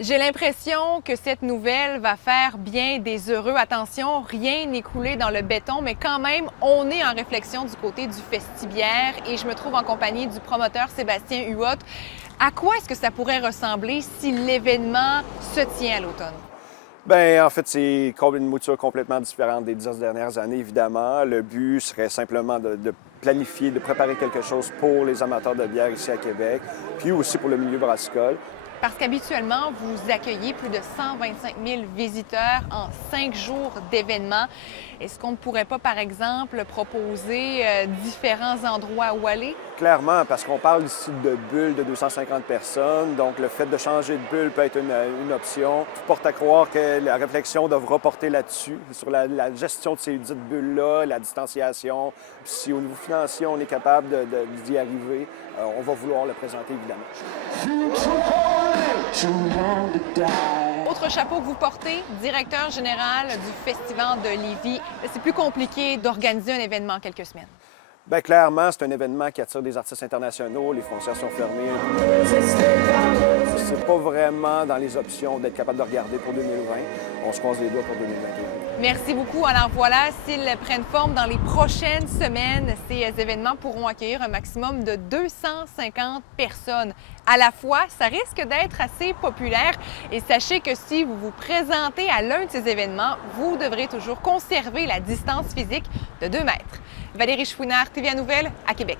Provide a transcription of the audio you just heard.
J'ai l'impression que cette nouvelle va faire bien des heureux. Attention, rien n'est coulé dans le béton, mais quand même, on est en réflexion du côté du Festibiaire et je me trouve en compagnie du promoteur Sébastien Huot. À quoi est-ce que ça pourrait ressembler si l'événement se tient à l'automne? Bien, en fait, c'est une mouture complètement différente des 10 dernières années, évidemment. Le but serait simplement de planifier, de préparer quelque chose pour les amateurs de bière ici à Québec, puis aussi pour le milieu brassicole. Parce qu'habituellement, vous accueillez plus de 125 000 visiteurs en 5 jours d'événements. Est-ce qu'on ne pourrait pas, par exemple, proposer différents endroits où aller? Clairement, parce qu'on parle ici de bulles de 250 personnes, donc le fait de changer de bulle peut être une option. Tout porte à croire que la réflexion devra porter là-dessus, sur la gestion de ces dites bulles-là, la distanciation. Si au niveau financier, on est capable d'y arriver, on va vouloir le présenter, évidemment. Autre chapeau que vous portez, directeur général du Festival de Lévis. C'est plus compliqué d'organiser un événement en quelques semaines. Bien, clairement, c'est un événement qui attire des artistes internationaux. Les frontières sont fermées. C'est pas vraiment dans les options d'être capable de regarder pour 2020. On se croise les doigts pour 2021. Merci beaucoup. Alors voilà, s'ils prennent forme dans les prochaines semaines, ces événements pourront accueillir un maximum de 250 personnes à la fois. Ça risque d'être assez populaire et sachez que si vous vous présentez à l'un de ces événements, vous devrez toujours conserver la distance physique de 2 mètres. Valérie Chouinard, TVA Nouvelles, à Québec.